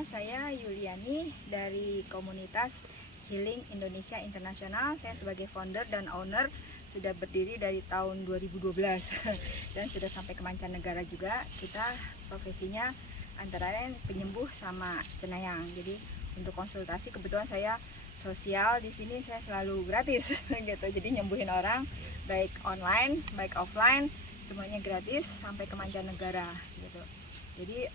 saya Yuliani dari komunitas Healing Indonesia Internasional. Saya sebagai founder dan owner, sudah berdiri dari tahun 2012 dan sudah sampai ke mancanegara juga. Kita profesinya antara lain penyembuh sama cenayang. Jadi untuk konsultasi kebetulan saya sosial di sini, saya selalu gratis gitu. Jadi nyembuhin orang baik online, baik offline, semuanya gratis sampai ke mancanegara gitu. Jadi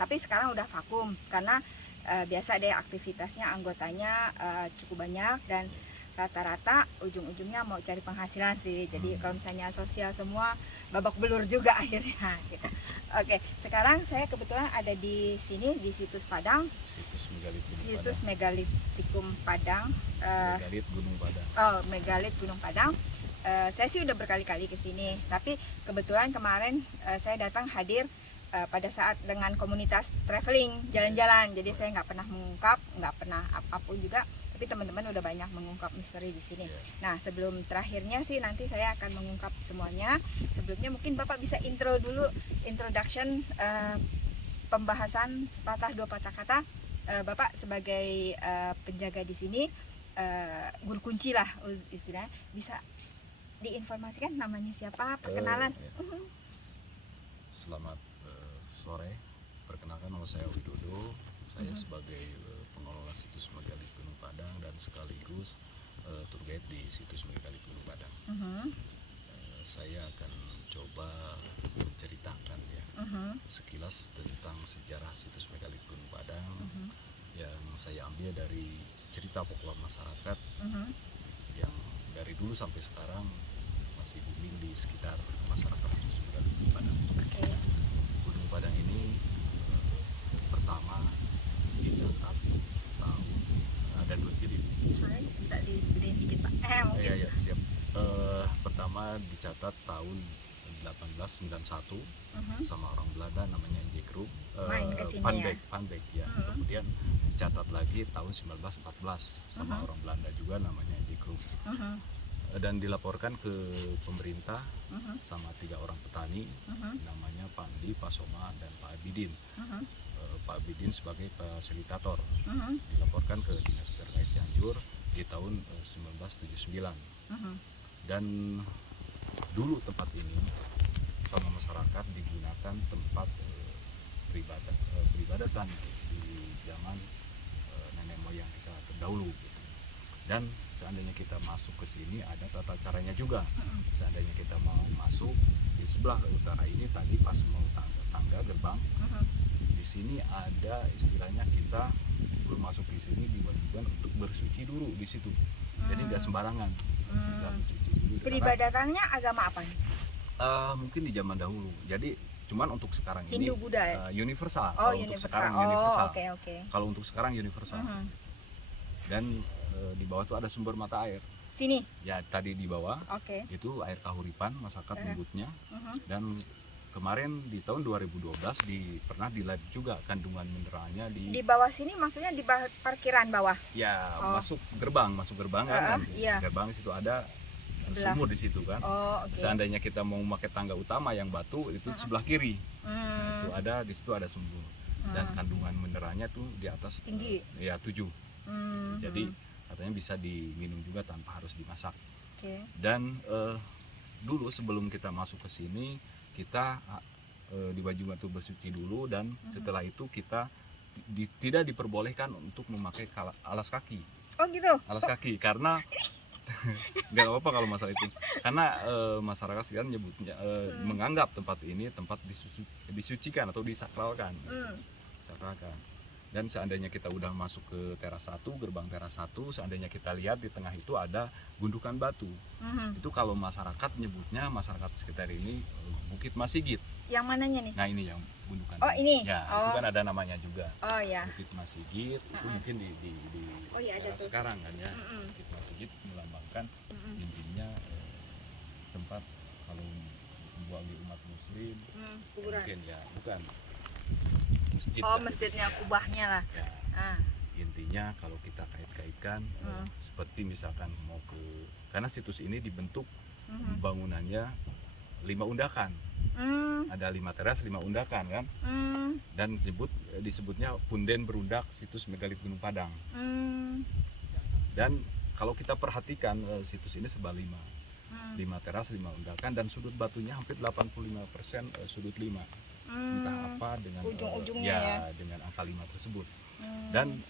tapi sekarang udah vakum karena biasa deh aktivitasnya, anggotanya cukup banyak dan rata-rata ujung-ujungnya mau cari penghasilan sih. Jadi kalau misalnya sosial semua babak belur juga akhirnya gitu. Oke, sekarang saya kebetulan ada di sini di situs Padang. Situs Megalitikum Padang. Megalit Gunung Padang. Oh, Megalit Gunung Padang. Saya sih udah berkali-kali ke sini, tapi kebetulan kemarin saya datang hadir pada saat dengan komunitas traveling, jalan-jalan. Jadi saya nggak pernah mengungkap, nggak pernah apapun juga, tapi teman-teman udah banyak mengungkap misteri di sini. Nah, sebelum terakhirnya sih nanti saya akan mengungkap semuanya. Sebelumnya mungkin Bapak bisa intro dulu, introduction, pembahasan sepatah dua patah kata. Bapak sebagai penjaga di sini, guru kunci lah istilahnya, bisa diinformasikan namanya siapa, perkenalan. Selamat sore, perkenalkan nama saya Widodo. Saya sebagai pengelola situs Megalit Gunung Padang dan sekaligus tour guide di situs Megalit Gunung Padang. Saya akan coba menceritakan ya sekilas tentang sejarah situs Megalit Gunung Padang yang saya ambil dari cerita folklore masyarakat yang dari dulu sampai sekarang masih booming di sekitar masyarakat situs Megalit Gunung Padang. Gunung Padang ini pertama dicatat tahun, ada dua ciri. Sorry, bisa digedein dikit Pak? Mungkin. Iya, siap. Pertama dicatat tahun 1891 sama orang Belanda namanya Jack Roop. Main kesini ya? Panbeck ya. Kemudian dicatat lagi tahun 1914 sama orang Belanda juga namanya Jack Roop. Dan dilaporkan ke pemerintah sama 3 orang petani namanya Pak Andi, Pak Soma, dan Pak Abidin. Pak Abidin sebagai fasilitator dilaporkan ke Dinas Terkait Cianjur di tahun 1979. Dan dulu tempat ini sama masyarakat digunakan tempat peribadatan di zaman nenek moyang kita terdahulu gitu. Dan seandainya kita masuk ke sini ada tata caranya juga. Seandainya kita mau masuk di sebelah utara ini tadi pas mau tangga gerbang, di sini ada istilahnya kita sebelum masuk ke sini diwajibkan untuk bersuci dulu di situ. Jadi nggak sembarangan. Kita bersuci dulu. Peribadatannya agama apa nih? Mungkin di zaman dahulu. Jadi cuman untuk sekarang ini Hindu Buddha ya? Universal. Oh, Kalau untuk sekarang universal. Oke. Kalau untuk sekarang universal. Dan di bawah itu ada sumber mata air. Sini? Ya tadi di bawah. Itu air kahuripan masyarakat menyebutnya. Dan kemarin di tahun 2012 pernah di lab juga kandungan mineralnya di bawah sini, maksudnya di parkiran bawah? Ya masuk gerbang kan. Iya. Gerbang situ ada sumur di situ kan. Seandainya kita mau memakai tangga utama yang batu itu sebelah kiri. Itu ada di situ ada sumur. Dan kandungan mineralnya tuh di atas tinggi. 7. Jadi katanya bisa diminum juga tanpa harus dimasak. Dan dulu sebelum kita masuk ke sini kita diwajibkan untuk bersuci dulu, dan setelah itu kita tidak diperbolehkan untuk memakai alas kaki. Oh gitu? Alas kaki karena nggak apa-apa kalau masalah itu, karena masyarakat sekarang nyebutnya menganggap tempat ini tempat disucikan atau disakralkan. Dan seandainya kita udah masuk ke teras 1, gerbang teras 1, seandainya kita lihat di tengah itu ada gundukan batu. Itu kalau masyarakat nyebutnya, masyarakat sekitar ini Bukit Masigit. Yang mananya nih? Nah ini yang gundukan. Oh ini? Ya itu kan ada namanya juga. Oh ya. Bukit Masigit itu mungkin di ada tuh. Sekarang kan ya. Bukit Masigit melambangkan intinya tempat kalau bagi umat muslim mungkin ya bukan masjid. Masjidnya kubahnya lah. Ya. Intinya kalau kita kait-kaitkan seperti misalkan mau ke, karena situs ini dibentuk bangunannya 5 undakan. Ada 5 teras 5 undakan kan, dan disebutnya punden berundak situs megalit Gunung Padang. Dan kalau kita perhatikan situs ini serba 5 teras 5 undakan, dan sudut batunya hampir 85% sudut 5. Entah apa dengan ujung-ujungnya dengan angka 5 tersebut. Dan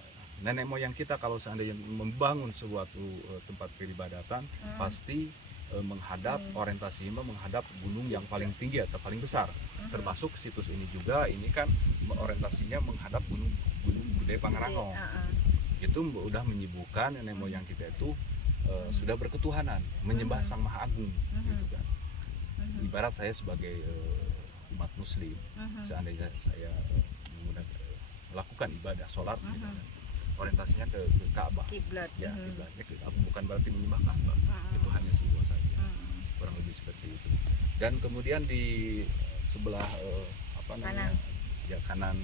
nenek moyang kita kalau seandainya membangun suatu tempat peribadatan pasti menghadap orientasinya menghadap gunung yang paling tinggi atau paling besar. Termasuk situs ini juga, ini kan orientasinya menghadap gunung Gede Pangrango. Itu udah menyibukkan nenek moyang kita itu sudah berketuhanan, menyembah Sang Maha Agung, gitu kan. Ibarat saya sebagai umat muslim, seandainya saya melakukan ibadah sholat, gitu kan, orientasinya ke Ka'bah, kiblat. ya kiblatnya ke Ka'bah, bukan berarti menyembah Ka'bah, itu hanya simbol saja, kurang lebih seperti itu. Dan kemudian di sebelah kanan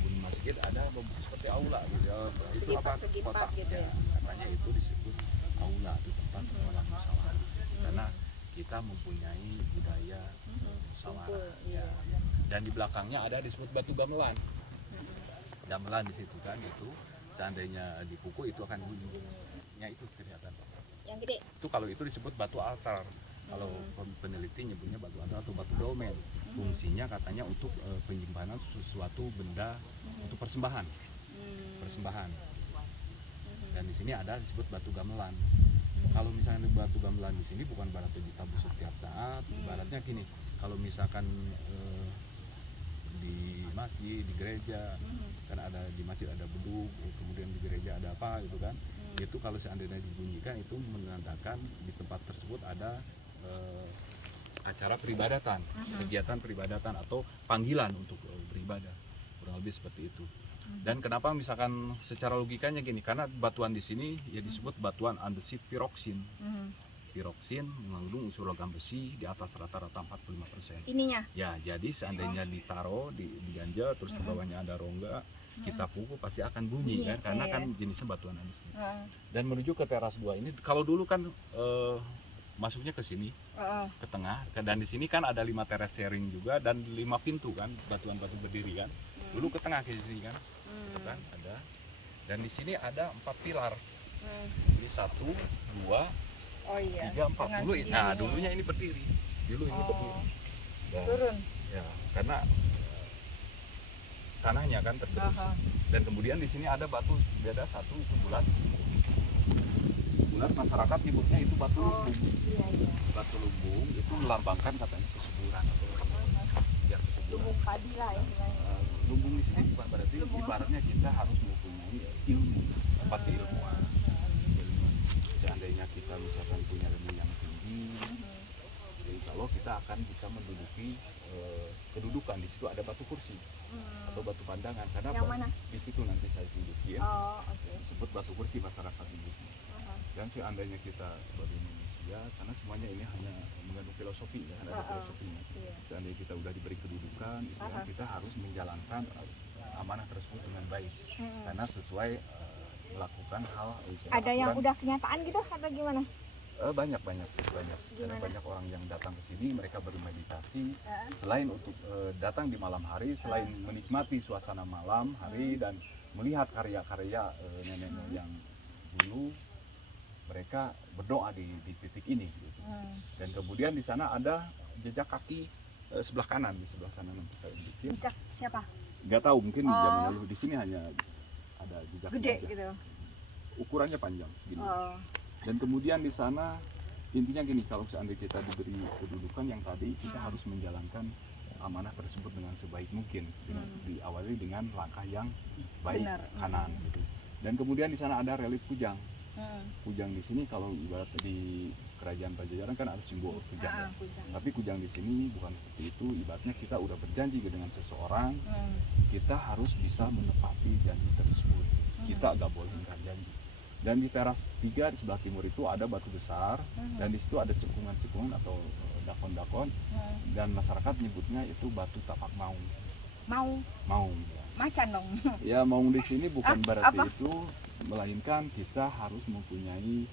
Gunung Masjid ada seperti aula gitu ya, itu Segipat gitu ya. katanya itu disebut aula, itu tempat orang musyawarah, karena kita mempunyai budaya musyawarah ya. Dan di belakangnya ada disebut batu gamelan. Gamelan di situ kan, itu seandainya dipukul itu akan bunyinya itu kelihatan. Yang gede. Itu kalau itu disebut batu altar. Kalau peneliti nyebutnya batu altar atau batu dolmen. Fungsinya katanya untuk penyimpanan sesuatu benda untuk persembahan. Dan di sini ada disebut batu gamelan. Kalau misalnya batu gamelan di sini bukan berarti ditabur setiap saat. Ibaratnya gini, kalau misalkan di masjid, di gereja, kan ada di masjid ada beduk, kemudian di gereja ada apa gitu kan, itu kalau seandainya dibunyikan itu menandakan di tempat tersebut ada acara peribadatan, kegiatan peribadatan atau panggilan untuk beribadah, kurang lebih seperti itu. Dan kenapa misalkan secara logikanya gini, karena batuan di sini ya disebut batuan andesit piroksin. Piroksin mengandung unsur logam besi di atas rata-rata 45%. Ininya? Ya, jadi seandainya ditaruh diganjel terus di bawahnya ada rongga, kita pukul pasti akan bunyi kan, karena kan jenisnya batuan andesit. Dan menuju ke teras 2 ini, kalau dulu kan masuknya ke sini, ke tengah, dan di sini kan ada 5 teras sharing juga dan 5 pintu kan, batuan-batu berdiri kan. Dulu ke tengah ke sini kan, kan ada. Dan di sini ada 4 pilar. Ini 1, 2, 3, 4 dulu. Nah, dulunya ini berdiri. Dulu ini berdiri. Dan, turun. Ya, karena tanahnya kan tergerus. Dan kemudian di sini ada batu beda, satu itu bulat. Bulat masyarakat nyebutnya itu batu lumbung. Batu lumbung itu melambangkan katanya kesuburan atau ya kesuburan. Lumbung padi lah istilahnya. Lumbung di sini bukan berarti ibaratnya kita harus mempunyai ilmu, tempat keilmuan. Seandainya kita misalkan punya ilmu yang tinggi, insya Allah kita akan bisa menduduki kedudukan. Di situ ada batu kursi atau batu pandangan, karena di situ nanti saya tunjukin. Sebut batu kursi masyarakat menyebutnya. Dan seandainya kita sebagai manusia, karena semuanya ini hanya mengandung filosofi ya, ada filosofinya. Seandainya kita udah diberi kedudukan, istilahnya kita harus menjalankan amanah tersebut dengan baik, karena sesuai melakukan hal. Ada yang udah kenyataan gitu atau gimana? Banyak karena banyak orang yang datang ke sini, mereka bermeditasi selain untuk datang di malam hari, selain menikmati suasana malam hari dan melihat karya-karya nenek moyang dulu, mereka berdoa di titik ini gitu. Dan kemudian di sana ada jejak kaki sebelah kanan, di sebelah sana nanti saya tunjukin. Jejak siapa? Nggak tahu, mungkin zaman dulu. Di sini hanya ada jejak gede aja. gitu. Ukurannya panjang segini. Dan kemudian di sana intinya gini, kalau seandainya kita diberi kedudukan yang tadi, kita harus menjalankan amanah tersebut dengan sebaik mungkin, diawali dengan langkah yang baik, kanan gitu. Dan kemudian di sana ada relief kujang. Kujang di sini kalau ibarat di kerajaan Pajajaran kan ada simbol kujang, ya. Tapi kujang di sini bukan seperti itu. Ibaratnya kita udah berjanji dengan seseorang, kita harus bisa menepati janji tersebut. Kita gak boleh ingkar janji. Dan di teras 3 di sebelah timur itu ada batu besar, dan di situ ada cekungan-cekungan atau dakon-dakon, dan masyarakat nyebutnya itu batu tapak maung. Maung. Macan dong. Ya, maung di sini bukan berarti itu, melainkan kita harus mempunyai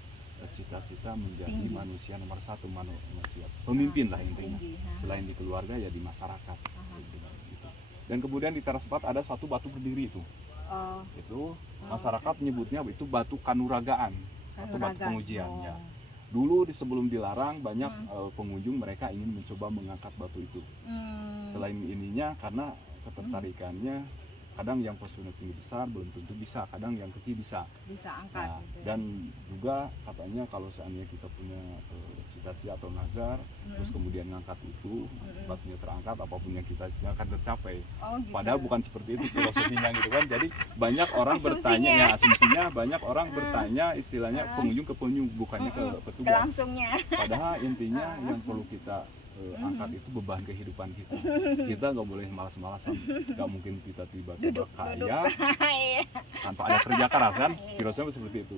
cita-cita menjadi Tinggi. manusia nomor satu, manusia pemimpin lah intinya. Tinggi, Selain di keluarga ya di masyarakat. Aha. Gitu. Dan kemudian di teras 4 ada satu batu berdiri itu. Oh, Itu masyarakat menyebutnya itu batu kanuragaan atau batu kanuragan. pengujian Oh. ya. Dulu sebelum dilarang banyak Hmm. pengunjung mereka ingin mencoba mengangkat batu itu. Hmm. Selain ininya karena ketertarikannya, kadang yang posturnya tinggi besar belum tentu bisa, kadang yang kecil bisa. Bisa angkat Nah, gitu ya. dan juga katanya kalau seandainya kita punya cita-cita atau nazar, terus kemudian ngangkat itu, batunya terangkat, apapun yang kita cita akan tercapai. Oh, gitu. Padahal bukan seperti itu filosofinya gitu kan. Jadi banyak orang Asumsinya. bertanya, ya asumsinya banyak orang bertanya istilahnya pengunjung ke pengunjung, bukannya ke petugas. Kelangsungnya. Padahal intinya yang perlu kita angkat itu beban kehidupan kita. Kita nggak boleh malas-malasan. Nggak mungkin kita tiba-tiba kaya Iya. tanpa ada kerja keras kan. Filosofinya seperti itu.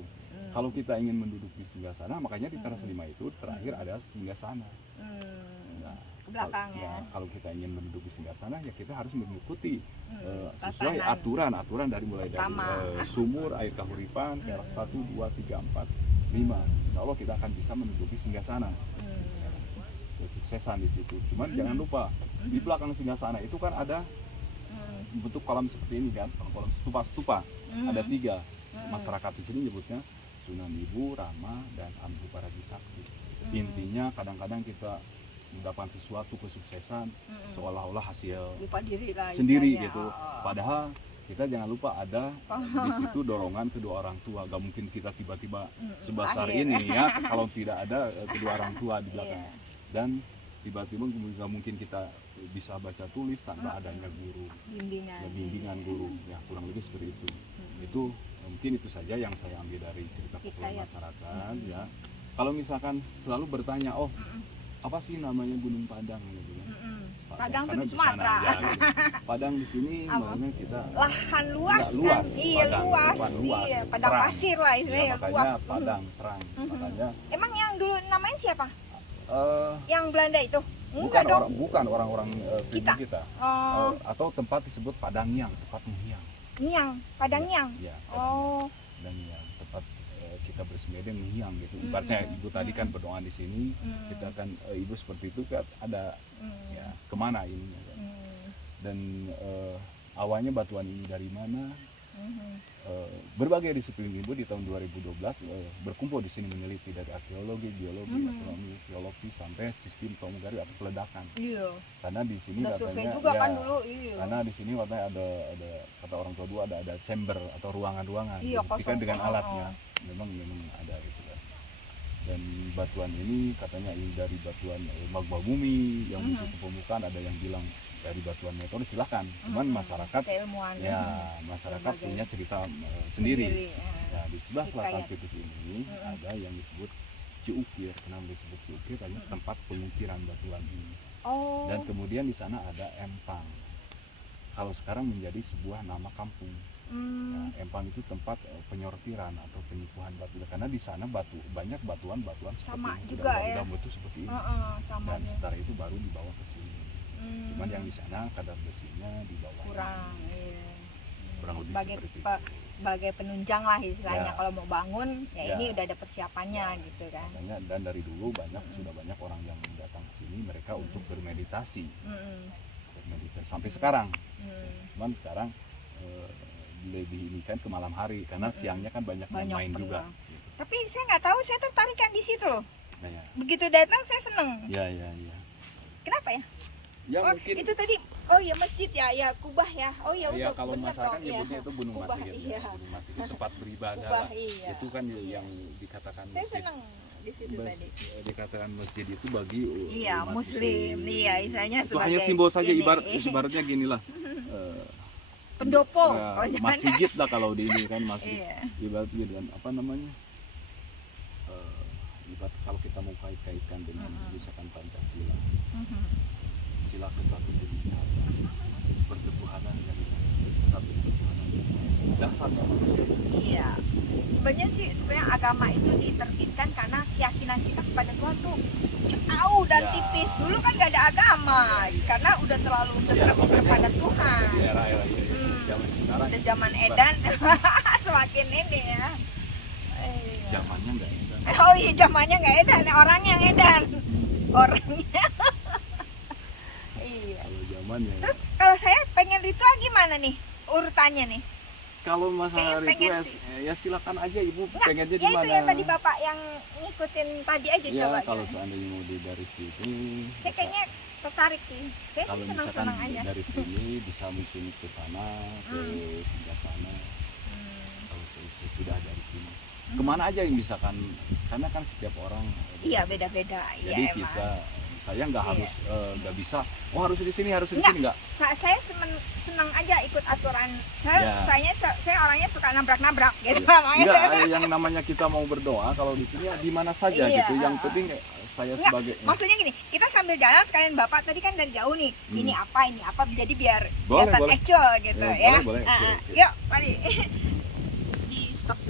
Kalau kita ingin menduduki singgasana, makanya di teras 5 itu terakhir ada singgasana. Nah, Ke belakang ya. kalau kita ingin menduduki singgasana ya kita harus mengikuti sesuai Tatanan. aturan dari mulai dari Pertama. sumur, air kahuripan, teras 1, 2, 3, 4, 5. Insya Allah kita akan bisa menduduki singgasana. Kesuksesan di situ. Cuman jangan lupa di belakang singgasana itu kan ada bentuk kolam seperti ini kan, kolam stupa-stupa. Ada 3. Masyarakat di sini nyebutnya Sunan Ibu, Rama, dan Ambu Paragi Sakti. Intinya kadang-kadang kita mendapat sesuatu kesuksesan seolah-olah hasil Lupa diri lah sendiri istilahnya. gitu. Oh. Padahal kita jangan lupa ada di situ dorongan kedua orang tua. Gak mungkin kita tiba-tiba sebesar Lahir. ini ya kalau tidak ada kedua orang tua di belakang. Iya. Dan tiba-tiba nggak mungkin kita bisa baca tulis tanpa adanya guru, Bimbingan. ya, bimbingan guru, ya kurang lebih seperti itu. Itu mungkin itu saja yang saya ambil dari cerita Kita populasi ya. masyarakat ya. Kalau misalkan selalu bertanya, oh apa sih namanya Gunung Padang gitu kan? Padang tuh Karena di sana, Sumatera. ya, gitu. Padang di sini Apa? makanya kita Lahan luas nggak kan? luas, Iya Padang, luas. bukan luas, Iya, ya, padang terang. pasir lah ya, istilahnya makanya luas. Padang terang. Makanya Emang yang dulu namanya siapa? eh, Yang Belanda itu? bukan Enggak dong. orang-orang Kita. kita. Oh, Atau tempat disebut Padangyang, tempat menghiang. Niang, Padang Niang. Ya, Oh, Padangyang, tempat kita bersemedi menghiang gitu. Ibaratnya ibu tadi kan berdoa di sini, kita kan ibu seperti itu kan ada ya kemana ininya kan. Dan awalnya batuan ini dari mana? Berbagai disiplin ibu di tahun 2012 berkumpul di sini meneliti dari arkeologi, biologi, astronomi, geologi sampai sistem pramugari atau peledakan. iya. Karena di sini Udah survei katanya juga ya, kan dulu, iya. karena di sini katanya ada kata orang tua dulu ada chamber atau ruangan-ruangan Iya, dibuktikan kosong. dengan Oh, alatnya. Memang ada itu kan. Dan batuan ini katanya ini dari batuan magma bumi yang muncul ke permukaan, ada yang bilang dari batuan meteor, silakan. Cuman masyarakat Keilmuan. ya masyarakat Berbagai. punya cerita sendiri. ya. Nah, di sebelah selatan Hikayat. situs ini ada yang disebut Ciukir. Kenapa disebut Ciukir? Karena tempat pengukiran batuan ini. Oh, Dan kemudian di sana ada Empang. Kalau sekarang menjadi sebuah nama kampung. Nah, Empang itu tempat penyortiran atau penyukuhan batu. Karena di sana banyak batuan-batuan Sama seperti juga udah, ya. udah bentuk seperti ini. sama Dan aja. setelah itu baru dibawa ke sini. Cuman yang di sana kadar besinya di bawah. Kurang, iya. Kurang lebih sebagai seperti itu. sebagai penunjang lah istilahnya, Ya. kalau mau bangun ya, Ya. ini udah ada persiapannya gitu kan. Makanya, dan dari dulu sudah banyak orang yang datang ke sini mereka untuk bermeditasi sampai sekarang. Cuman sekarang lebih ini kan ke malam hari karena siangnya kan banyak yang Banyak main juga. penuh. Tapi saya nggak tahu, saya tertarik kan di situ loh. Nah, ya. Begitu datang saya seneng. Ya. Kenapa ya? Ya Oh, mungkin itu tadi, oh ya masjid ya, ya kubah ya. Oh ya ya udah kalau bener masyarakat dong, iya. nyebutnya itu gunung Kubah, masjid, iya. ya. Gunung masjid itu tempat beribadah Kubah, lah. iya. Itu kan Iya. yang dikatakan Saya masjid. seneng di situ tadi. Dikatakan masjid itu bagi Iya, umat muslim, iya, istilahnya itu sebagai hanya simbol saja, ini. ibaratnya gini lah. Pendopo. Ya, Oh, jangan. masjid lah kalau di ini kan masjid. Iya. Ibaratnya dengan apa namanya? Ibarat kalau kita mau kaitkan dengan misalkan Pancasila, sila kesatu dunia, pertuhanan yang satu pertuhanan dasarnya manusia. Iya. Sebenarnya agama itu diterbitkan karena keyakinan kita kepada Tuhan tuh jauh dan Ya. tipis. Dulu kan gak ada agama karena udah terlalu dekat makanya kepada Tuhan. Di era-era zaman sekarang Udah zaman edan semakin ini ya. Iya. Zamannya nggak edan. Oh iya, zamannya nggak edan, orangnya yang edan. Orangnya. Iya. Kalau zamannya. Terus kalau saya pengen ritual gimana nih urutannya nih? Kalau masalah Kayaknya pengen ritual ya silakan aja ibu Nggak, pengennya di ya itu mana. yang tadi bapak yang ngikutin tadi aja Ya coba. kalau gimana? seandainya mau dari sini. Saya kayaknya tertarik sih. Saya Kalau sih misalkan senang-senang aja. dari sini bisa mungkin ke sana, ke sebelah sana. Kalau sudah dari sini, kemana aja yang misalkan, karena kan setiap orang. Iya beda-beda. Iya Jadi emang. saya nggak Iya. harus nggak bisa. Oh harus di sini, harus di Nggak. sini nggak. Saya senang aja ikut aturan. Ya. Saya orangnya suka nabrak-nabrak gitu. Ya. Makanya. Enggak, yang namanya kita mau berdoa kalau di sini ya di mana saja Iya, gitu. Yang penting saya Nggak, sebagai maksudnya gini, kita sambil jalan sekalian bapak tadi kan dari jauh nih, ini apa, jadi biar Boleh, kelihatan boleh. actual gitu Ya, ya. boleh. Ah, Oke, ah. oke. Yuk, mari di stop dulu.